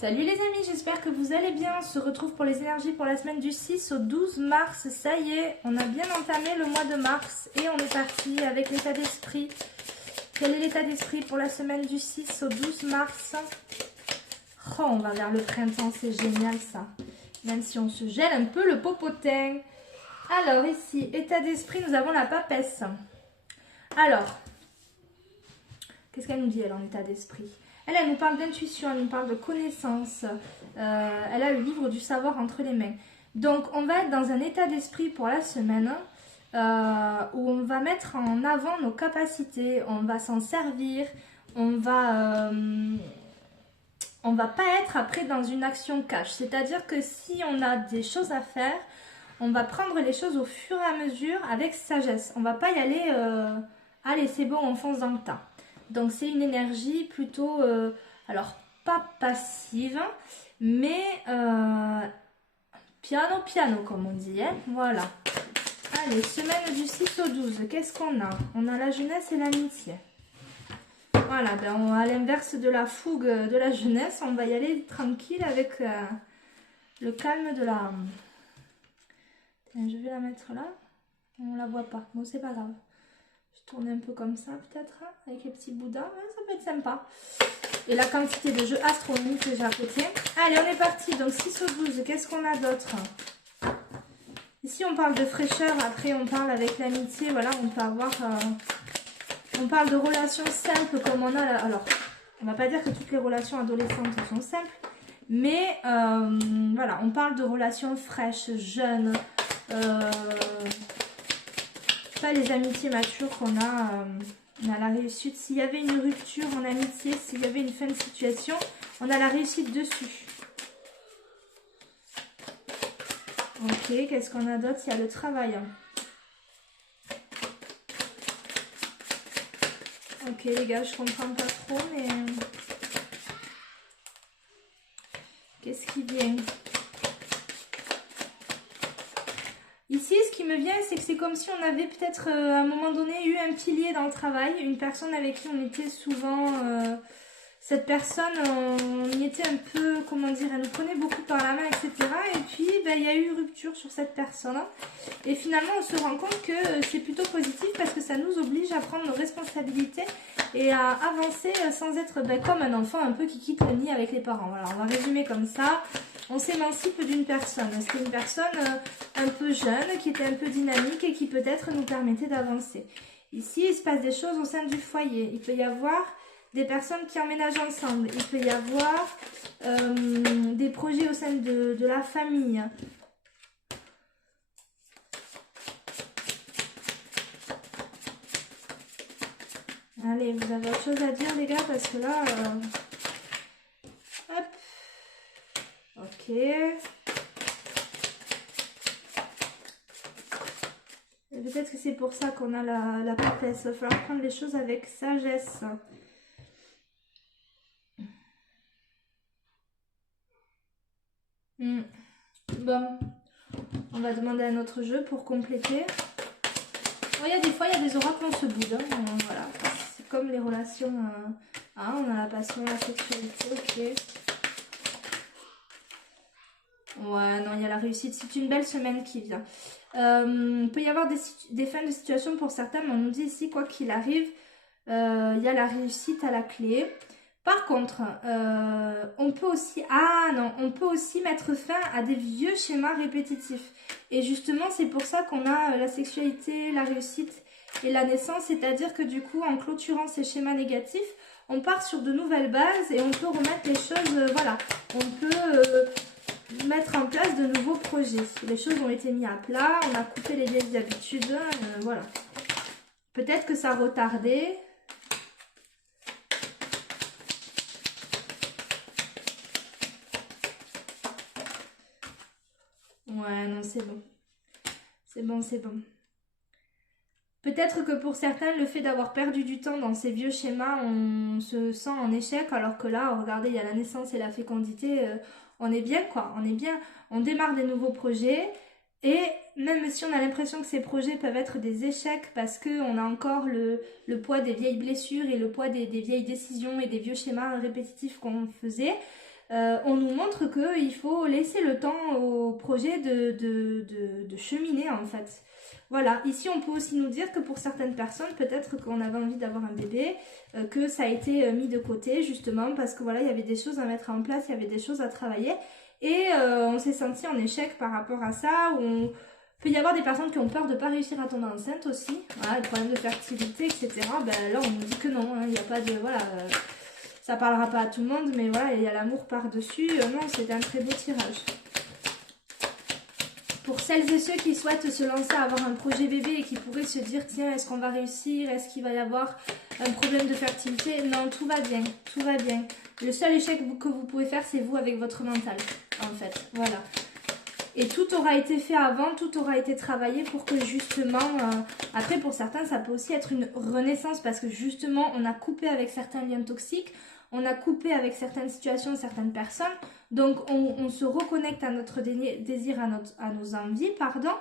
Salut les amis, j'espère que vous allez bien. On se retrouve pour les énergies pour la semaine du 6 au 12 mars. Ça y est, on a bien entamé le mois de mars et on est parti avec l'état d'esprit. Quel est l'état d'esprit pour la semaine du 6 au 12 mars? Oh, on va vers le printemps, c'est génial ça. Même si on se gèle un peu le popotin. Alors ici, état d'esprit, nous avons la papesse. Alors, qu'est-ce qu'elle nous dit elle en état d'esprit? Elle nous parle d'intuition, elle nous parle de connaissance. Elle a le livre du savoir entre les mains. Donc, on va être dans un état d'esprit pour la semaine où on va mettre en avant nos capacités, on va s'en servir, on va pas être après dans une action cash. C'est-à-dire que si on a des choses à faire, on va prendre les choses au fur et à mesure avec sagesse. On va pas y aller, allez c'est bon, on fonce dans le tas. Donc c'est une énergie plutôt, alors pas passive, mais piano comme on dit, hein, voilà. Allez, semaine du 6 au 12, qu'est-ce qu'on a? On a la jeunesse et l'amitié. Voilà, ben à l'inverse de la fougue de la jeunesse, on va y aller tranquille avec le calme de la... Tiens, je vais la mettre là, on la voit pas, bon c'est pas grave. Je tourne un peu comme ça peut-être, hein, avec les petits boudins, ouais, ça peut être sympa. Et la quantité de jeux astronomiques que j'ai à côté. Allez, on est parti, donc 6 au 12, qu'est-ce qu'on a d'autre? Ici on parle de fraîcheur, après on parle avec l'amitié, voilà, on peut avoir... on parle de relations simples comme on a là. Alors, on va pas dire que toutes les relations adolescentes sont simples, mais voilà, on parle de relations fraîches, jeunes, pas les amitiés matures qu'on a, on a la réussite. S'il y avait une rupture en amitié, s'il y avait une fin de situation, on a la réussite dessus. Ok, qu'est-ce qu'on a d'autre? Il y a le travail. Ok les gars, je comprends pas trop, mais... Qu'est-ce qui vient? Ici, ce qui me vient, c'est que c'est comme si on avait peut-être à un moment donné eu un pilier dans le travail, une personne avec qui on était souvent... cette personne, on y était un peu, comment dire, elle nous prenait beaucoup par la main, etc. Et puis, ben, il y a eu rupture sur cette personne. Et finalement, on se rend compte que c'est plutôt positif parce que ça nous oblige à prendre nos responsabilités et à avancer sans être comme un enfant un peu qui quitte le nid avec les parents. Voilà, on va résumer comme ça. On s'émancipe d'une personne. C'était une personne un peu jeune, qui était un peu dynamique et qui peut-être nous permettait d'avancer. Ici, il se passe des choses au sein du foyer. Il peut y avoir des personnes qui emménagent ensemble. Il peut y avoir des projets au sein de la famille. Allez, vous avez autre chose à dire les gars parce que là... Hop. Ok. Peut-être que c'est pour ça qu'on a la papesse. Il va falloir prendre les choses avec sagesse. Bon, on va demander un autre jeu pour compléter. Oh, il y a des fois, il y a des oracles, on se boude. Hein, voilà. C'est comme les relations. Ah, on a la passion, la sexualité, ok. Ouais, non, il y a la réussite. C'est une belle semaine qui vient. Il peut y avoir des fins de situation pour certains, mais on nous dit ici, quoi qu'il arrive, il y a la réussite à la clé. Par contre, on peut aussi... Ah non, on peut aussi mettre fin à des vieux schémas répétitifs. Et justement, c'est pour ça qu'on a la sexualité, la réussite et la naissance. C'est-à-dire que du coup, en clôturant ces schémas négatifs, on part sur de nouvelles bases et on peut remettre les choses... voilà, on peut... mettre en place de nouveaux projets. Les choses ont été mises à plat, on a coupé les vieilles habitudes, voilà. Peut-être que ça retardait. Ouais, non, c'est bon. C'est bon, c'est bon. Peut-être que pour certains, le fait d'avoir perdu du temps dans ces vieux schémas, on se sent en échec, alors que là, regardez, il y a la naissance et la fécondité, on est bien, quoi, on est bien. On démarre des nouveaux projets, et même si on a l'impression que ces projets peuvent être des échecs, parce qu'on a encore le poids des vieilles blessures et le poids des vieilles décisions et des vieux schémas répétitifs qu'on faisait, on nous montre qu'il faut laisser le temps au projet de cheminer en fait. Voilà, ici on peut aussi nous dire que pour certaines personnes, peut-être qu'on avait envie d'avoir un bébé, que ça a été mis de côté justement parce que voilà, il y avait des choses à mettre en place, il y avait des choses à travailler et on s'est senti en échec par rapport à ça. Il peut y avoir des personnes qui ont peur de ne pas réussir à tomber enceinte aussi, voilà, des problèmes de fertilité, etc. Ben là on nous dit que non, hein, il n'y a pas de... Voilà, ça parlera pas à tout le monde, mais voilà, il y a l'amour par-dessus. Non, c'est un très beau tirage. Pour celles et ceux qui souhaitent se lancer à avoir un projet bébé et qui pourraient se dire tiens, est-ce qu'on va réussir, est-ce qu'il va y avoir un problème de fertilité? Non, tout va bien, tout va bien. Le seul échec que vous pouvez faire, c'est vous avec votre mental, en fait, voilà. Et tout aura été fait avant, tout aura été travaillé pour que justement, après pour certains, ça peut aussi être une renaissance parce que justement, on a coupé avec certains liens toxiques, on a coupé avec certaines situations, certaines personnes. Donc, on se reconnecte à notre désir, à nos envies, pardon.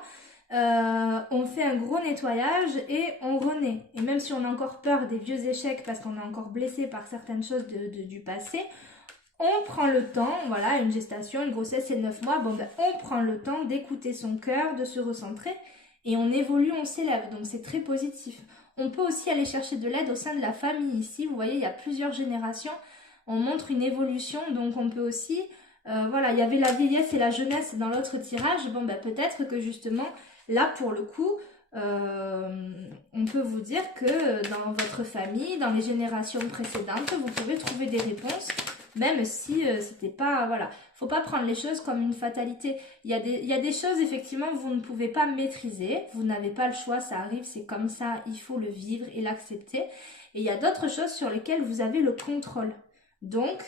On fait un gros nettoyage et on renaît. Et même si on a encore peur des vieux échecs parce qu'on est encore blessé par certaines choses du passé, on prend le temps, voilà, une gestation, une grossesse, c'est 9 mois. Bon, ben, on prend le temps d'écouter son cœur, de se recentrer et on évolue, on s'élève. Donc, c'est très positif. On peut aussi aller chercher de l'aide au sein de la famille ici. Vous voyez, il y a plusieurs générations. On montre une évolution, donc on peut aussi... voilà, il y avait la vieillesse et la jeunesse dans l'autre tirage. Bon, ben, peut-être que justement, là, pour le coup, on peut vous dire que dans votre famille, dans les générations précédentes, vous pouvez trouver des réponses, même si c'était pas... Voilà, faut pas prendre les choses comme une fatalité. Il y a des choses, effectivement, vous ne pouvez pas maîtriser. Vous n'avez pas le choix, ça arrive, c'est comme ça, il faut le vivre et l'accepter. Et il y a d'autres choses sur lesquelles vous avez le contrôle. Donc,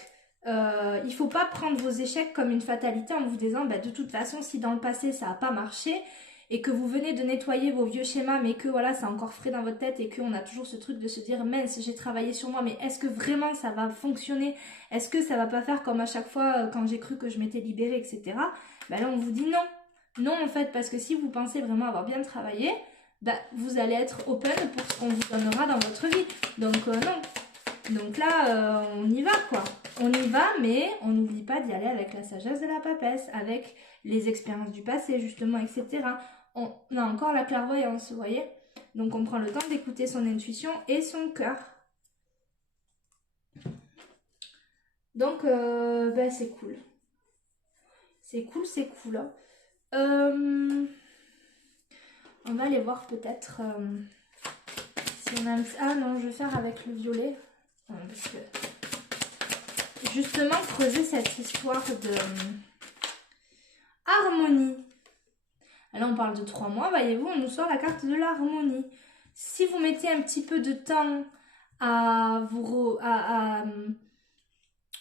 il ne faut pas prendre vos échecs comme une fatalité en vous disant bah, de toute façon si dans le passé ça n'a pas marché et que vous venez de nettoyer vos vieux schémas mais que voilà c'est encore frais dans votre tête et qu'on a toujours ce truc de se dire mince j'ai travaillé sur moi mais est-ce que vraiment ça va fonctionner, est-ce que ça va pas faire comme à chaque fois quand j'ai cru que je m'étais libérée etc. Bah là on vous dit non en fait parce que si vous pensez vraiment avoir bien travaillé bah, vous allez être open pour ce qu'on vous donnera dans votre vie donc non. Donc là, on y va quoi. On y va, mais on n'oublie pas d'y aller avec la sagesse de la papesse, avec les expériences du passé justement, etc. On a encore la clairvoyance, vous voyez. Donc on prend le temps d'écouter son intuition et son cœur. Donc, ben, c'est cool. C'est cool, c'est cool. Hein. On va aller voir peut-être si on a un... Ah non, je vais faire avec le violet. Parce que justement creuser cette histoire de harmonie. Là on parle de 3 mois, voyez-vous, on nous sort la carte de l'harmonie. Si vous mettez un petit peu de temps à vous...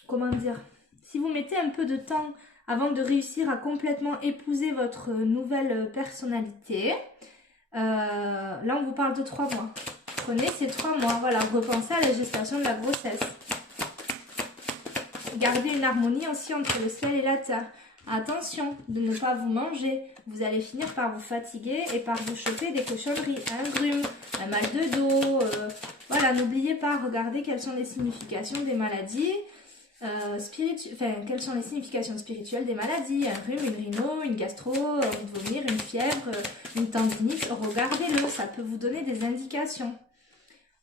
comment dire? Si vous mettez un peu de temps avant de réussir à complètement épouser votre nouvelle personnalité, là on vous parle de 3 mois. Prenez ces 3 mois, voilà, repensez à la gestation de la grossesse. Gardez une harmonie aussi entre le ciel et la terre. Attention de ne pas vous manger. Vous allez finir par vous fatiguer et par vous choper des cochonneries. Un rhume, un mal de dos. Voilà, n'oubliez pas, regardez quelles sont les significations des maladies quelles sont les significations spirituelles des maladies. Un rhume, une rhino, une gastro, envie de vomir, une fièvre, une tendinite. Regardez-le, ça peut vous donner des indications.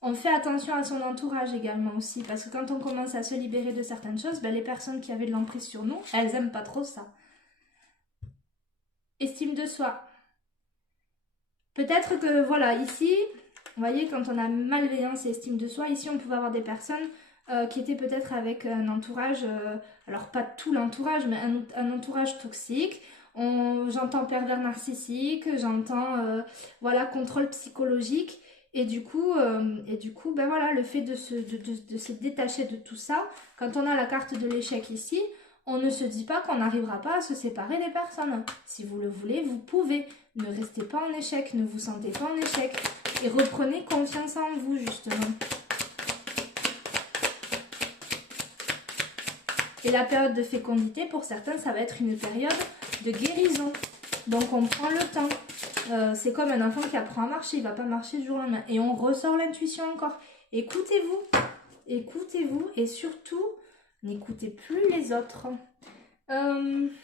On fait attention à son entourage également aussi, parce que quand on commence à se libérer de certaines choses, ben les personnes qui avaient de l'emprise sur nous, elles n'aiment pas trop ça. Estime de soi. Peut-être que, voilà, ici, vous voyez, quand on a malveillance et estime de soi, ici on pouvait avoir des personnes qui étaient peut-être avec un entourage, alors pas tout l'entourage, mais un entourage toxique. J'entends pervers narcissique, j'entends, voilà, contrôle psychologique. Et du coup, ben voilà, le fait de se détacher de tout ça, quand on a la carte de l'échec ici, on ne se dit pas qu'on n'arrivera pas à se séparer des personnes. Si vous le voulez, vous pouvez. Ne restez pas en échec, ne vous sentez pas en échec. Et reprenez confiance en vous, justement. Et la période de fécondité, pour certains, ça va être une période de guérison. Donc, on prend le temps. C'est comme un enfant qui apprend à marcher, il ne va pas marcher du jour au lendemain. Et on ressort l'intuition encore. Écoutez-vous et surtout, N'écoutez plus les autres. Allez,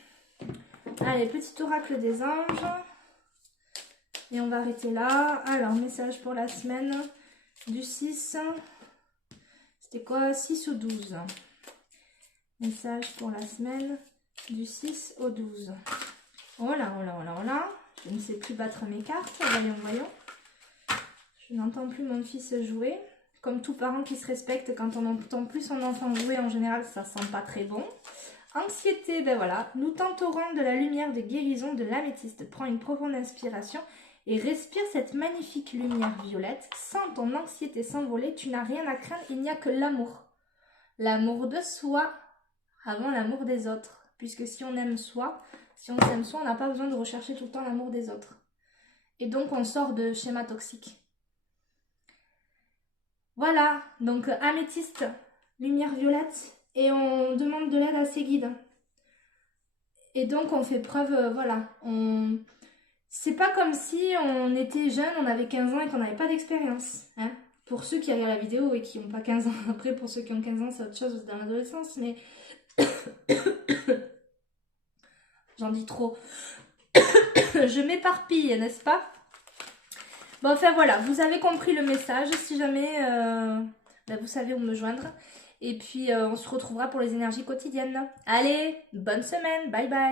petit oracle des anges. Et on va arrêter là. Alors, message pour la semaine du 6. C'était quoi? 6 au 12. Message pour la semaine du 6 au 12. Oh là, oh là, oh là, oh là. Je ne sais plus battre mes cartes. Voyons, voyons. Je n'entends plus mon fils jouer. Comme tout parent qui se respecte, quand on n'entend plus son enfant jouer, en général, ça sent pas très bon. Anxiété, ben voilà. Nous tenterons de la lumière de guérison de l'améthyste. Prends une profonde inspiration et respire cette magnifique lumière violette. Sens ton anxiété s'envoler. Tu n'as rien à craindre, il n'y a que l'amour. L'amour de soi avant l'amour des autres. Puisque si on aime soi, si on s'aime soi, on n'a pas besoin de rechercher tout le temps l'amour des autres. Et donc, on sort de schéma toxique. Voilà, donc améthyste, lumière violette, et on demande de l'aide à ses guides. Et donc on fait preuve, voilà, c'est pas comme si on était jeune, on avait 15 ans et qu'on n'avait pas d'expérience. Hein. Pour ceux qui regardent la vidéo et qui n'ont pas 15 ans, après pour ceux qui ont 15 ans c'est autre chose dans l'adolescence, mais j'en dis trop. Je m'éparpille, n'est-ce pas? Bon, enfin voilà, vous avez compris le message. Si jamais, ben, vous savez où me joindre. Et puis, on se retrouvera pour les énergies quotidiennes. Allez, bonne semaine, bye bye.